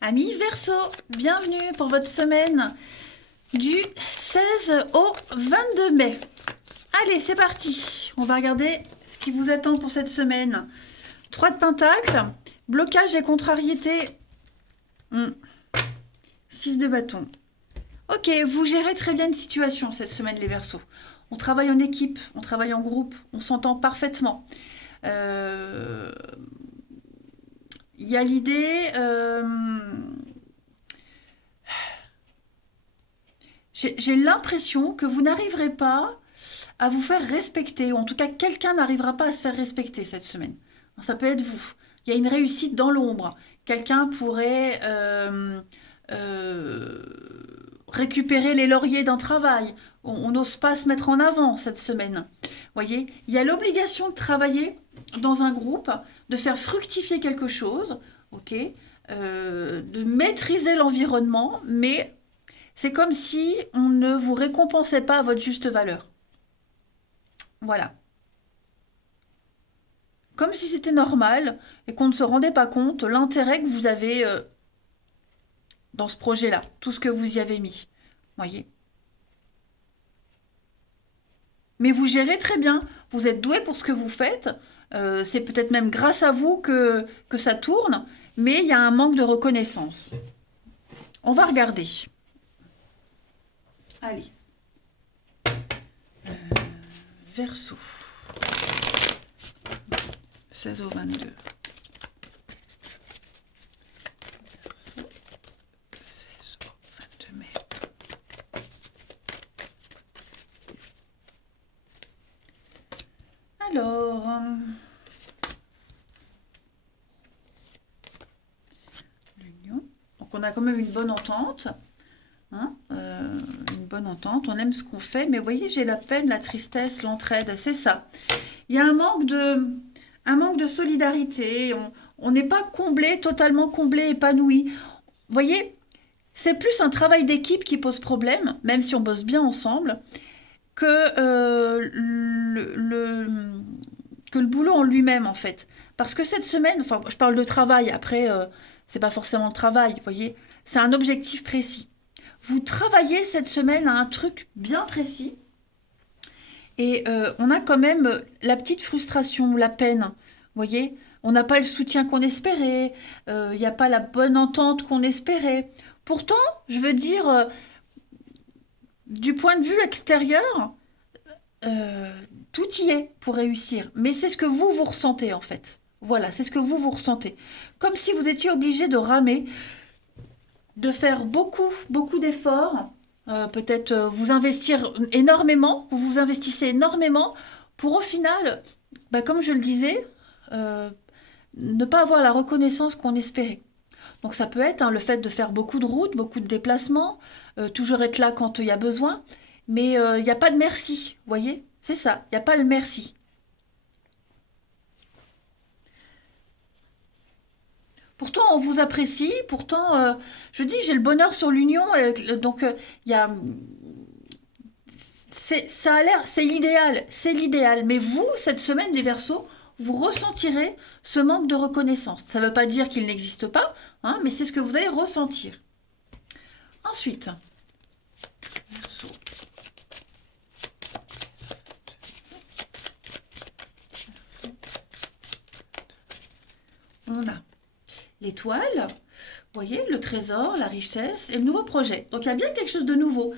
Amis Verseau, bienvenue pour votre semaine du 16 au 22 mai. Allez, c'est parti. On va regarder ce qui vous attend pour cette semaine. 3 de Pentacle, blocage et contrariété. 6 de bâton. Ok, vous gérez très bien une situation cette semaine les Verseaux. On travaille en équipe, on travaille en groupe, on s'entend parfaitement. Il y a l'idée... J'ai l'impression que vous n'arriverez pas à vous faire respecter, ou en tout cas quelqu'un n'arrivera pas à se faire respecter cette semaine. Ça peut être vous. Il y a une réussite dans l'ombre. Quelqu'un pourrait euh, récupérer les lauriers d'un travail. On n'ose pas se mettre en avant cette semaine. Voyez, il y a l'obligation de travailler dans un groupe, de faire fructifier quelque chose, ok, de maîtriser l'environnement, mais c'est comme si on ne vous récompensait pas à votre juste valeur. Voilà. Comme si c'était normal et qu'on ne se rendait pas compte l'intérêt que vous avez dans ce projet-là, tout ce que vous y avez mis. Voyez. Mais vous gérez très bien. Vous êtes doué pour ce que vous faites. C'est peut-être même grâce à vous que ça tourne, mais il y a un manque de reconnaissance. On va regarder. Allez. Verseau. 16 au 22. Verseau. 16 au 22 mai. Alors, l'union. Donc on a quand même une bonne entente. Hein, une bonne entente. On aime ce qu'on fait. Mais vous voyez, j'ai la peine, la tristesse, l'entraide. C'est ça. Il y a un manque de solidarité. On n'est pas comblé, totalement comblé, épanoui. Vous voyez, c'est plus un travail d'équipe qui pose problème, même si on bosse bien ensemble, que, que le boulot en lui-même, en fait. Parce que cette semaine, enfin, je parle de travail, après, c'est pas forcément le travail, vous voyez, c'est un objectif précis. Vous travaillez cette semaine à un truc bien précis, et on a quand même la petite frustration, la peine, vous voyez. On n'a pas le soutien qu'on espérait, il n'y a pas la bonne entente qu'on espérait. Pourtant, je veux dire, du point de vue extérieur, euh, tout y est pour réussir. Mais c'est ce que vous ressentez en fait. Voilà, c'est ce que vous ressentez. Comme si vous étiez obligé de ramer, de faire beaucoup d'efforts, peut-être vous investir énormément, vous vous investissez énormément pour au final, bah, comme je le disais, euh, ne pas avoir la reconnaissance qu'on espérait. Donc ça peut être hein, le fait de faire beaucoup de routes, beaucoup de déplacements, toujours être là quand il y a besoin, mais il n'y a pas de merci, vous voyez. C'est ça, il n'y a pas le merci. Pourtant, on vous apprécie, pourtant, je dis, j'ai le bonheur sur l'union, donc il y a, ça a l'air, c'est l'idéal. Mais vous, cette semaine, les Verseaux, vous ressentirez ce manque de reconnaissance. Ça ne veut pas dire qu'il n'existe pas, hein, mais c'est ce que vous allez ressentir. Ensuite, Verseau. On a l'étoile, vous voyez, le trésor, la richesse et le nouveau projet. Donc il y a bien quelque chose de nouveau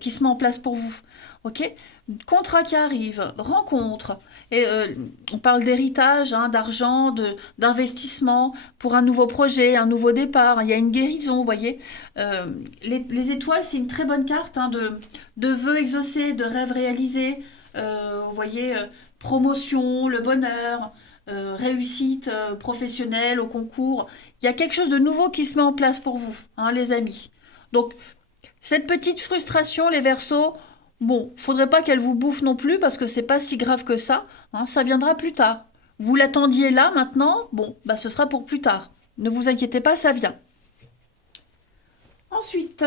qui se met en place pour vous. Ok, contrat qui arrive, rencontre. Et on parle d'héritage, hein, d'argent, d'investissement pour un nouveau projet, un nouveau départ. Il y a une guérison, vous voyez. Les étoiles, c'est une très bonne carte hein, de vœux exaucés, de rêves réalisés. Vous voyez, promotion, le bonheur réussite professionnelle au concours. Il y a quelque chose de nouveau qui se met en place pour vous, hein, les amis. Donc, cette petite frustration, les Verseaux, bon, faudrait pas qu'elle vous bouffe non plus parce que c'est pas si grave que ça. Hein, ça viendra plus tard. Vous l'attendiez là maintenant, bon, bah ce sera pour plus tard. Ne vous inquiétez pas, ça vient. Ensuite,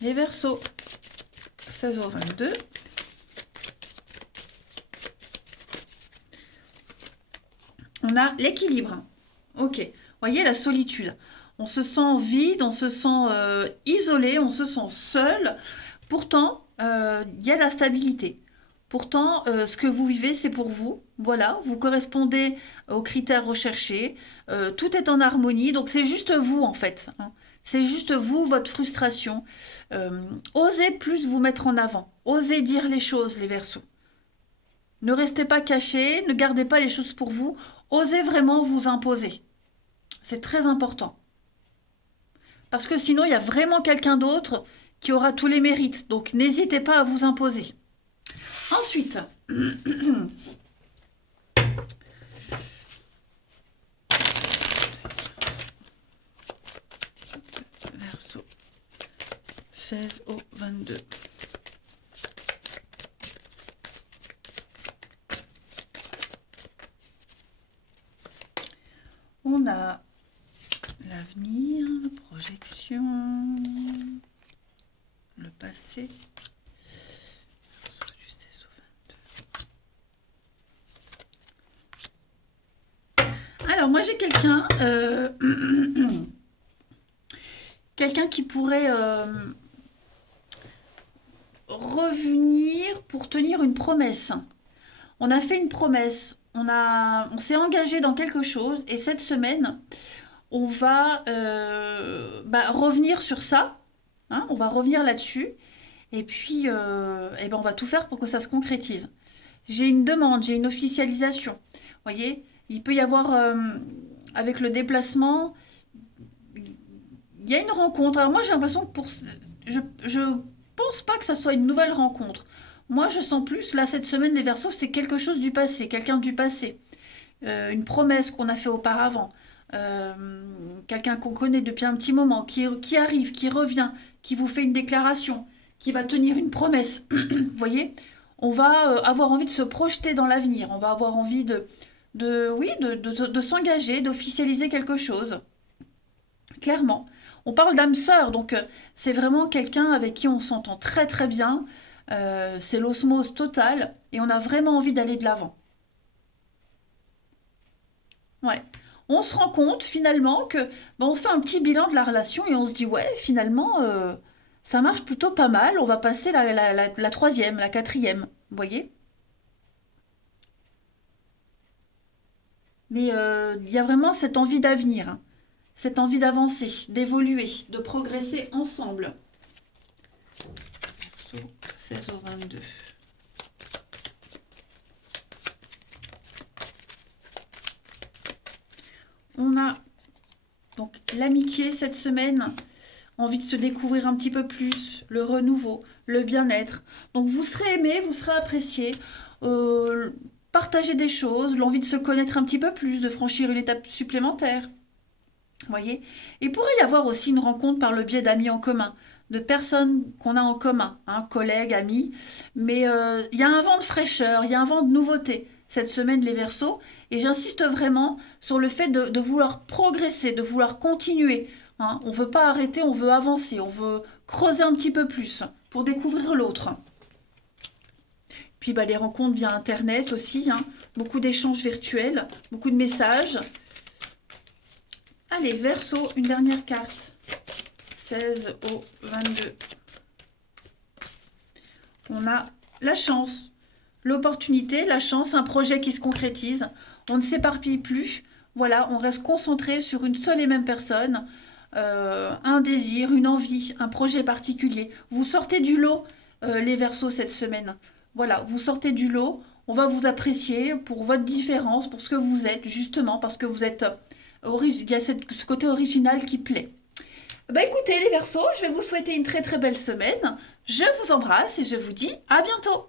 les Verseaux, 16 au 22. On a l'équilibre. Ok. Voyez, la solitude. On se sent vide, on se sent isolé, on se sent seul. Pourtant, il y a la stabilité. Pourtant, ce que vous vivez, c'est pour vous. Voilà, vous correspondez aux critères recherchés. Tout est en harmonie. Donc, c'est juste vous, en fait, hein. C'est juste vous, votre frustration. Osez plus vous mettre en avant. Osez dire les choses, les Verseaux. Ne restez pas cachés, ne gardez pas les choses pour vous. Osez vraiment vous imposer. C'est très important. Parce que sinon, il y a vraiment quelqu'un d'autre qui aura tous les mérites. Donc, n'hésitez pas à vous imposer. Ensuite, Verseau 16 au 22. On a l'avenir, la projection, le passé. Alors moi j'ai quelqu'un quelqu'un qui pourrait revenir pour tenir une promesse. On a fait une promesse, on s'est engagé dans quelque chose et cette semaine on va revenir sur ça, hein, on va revenir là-dessus et puis eh ben, on va tout faire pour que ça se concrétise. J'ai une demande, j'ai une officialisation. Vous voyez, il peut y avoir, avec le déplacement, il y a une rencontre. Alors moi, j'ai l'impression que je pense pas que ça soit une nouvelle rencontre. Moi, je sens plus, là, cette semaine, les Verseaux, c'est quelque chose du passé, quelqu'un du passé. Une promesse qu'on a fait auparavant. Euh, Quelqu'un qu'on connaît depuis un petit moment, qui arrive, qui revient, qui vous fait une déclaration, qui va tenir une promesse. Vous voyez, on va avoir envie de se projeter dans l'avenir. On va avoir envie de s'engager, d'officialiser quelque chose. Clairement. On parle d'âme sœur, donc c'est vraiment quelqu'un avec qui on s'entend très très bien. C'est l'osmose totale et on a vraiment envie d'aller de l'avant. Ouais. On se rend compte finalement que on fait un petit bilan de la relation et on se dit ouais finalement ça marche plutôt pas mal. On va passer la troisième, la quatrième. Vous voyez? Mais il y a vraiment cette envie d'avenir, hein. Cette envie d'avancer, d'évoluer, de progresser ensemble. Verseau 16 au 22. On a donc l'amitié cette semaine, envie de se découvrir un petit peu plus, le renouveau, le bien-être. Donc vous serez aimé, vous serez apprécié, euh, partager des choses, l'envie de se connaître un petit peu plus, de franchir une étape supplémentaire. Vous voyez? Il pourrait y avoir aussi une rencontre par le biais d'amis en commun, de personnes qu'on a en commun, hein, collègues, amis. Mais il y a un vent de fraîcheur, il y a un vent de nouveauté cette semaine, les Verseaux. Et j'insiste vraiment sur le fait de vouloir progresser, de vouloir continuer, hein. On ne veut pas arrêter, on veut avancer, on veut creuser un petit peu plus pour découvrir l'autre. Puis bah, les rencontres via Internet aussi, hein, beaucoup d'échanges virtuels, beaucoup de messages. Allez, Verseau, une dernière carte. 16 au 22. On a la chance, l'opportunité, la chance, un projet qui se concrétise. On ne s'éparpille plus. Voilà, on reste concentré sur une seule et même personne. Un désir, une envie, un projet particulier. Vous sortez du lot, les Verseaux, cette semaine. Voilà, vous sortez du lot. On va vous apprécier pour votre différence, pour ce que vous êtes, justement, parce que vous êtes... il y a ce côté original qui plaît. Bah écoutez les Verseaux, je vais vous souhaiter une très très belle semaine. Je vous embrasse et je vous dis à bientôt.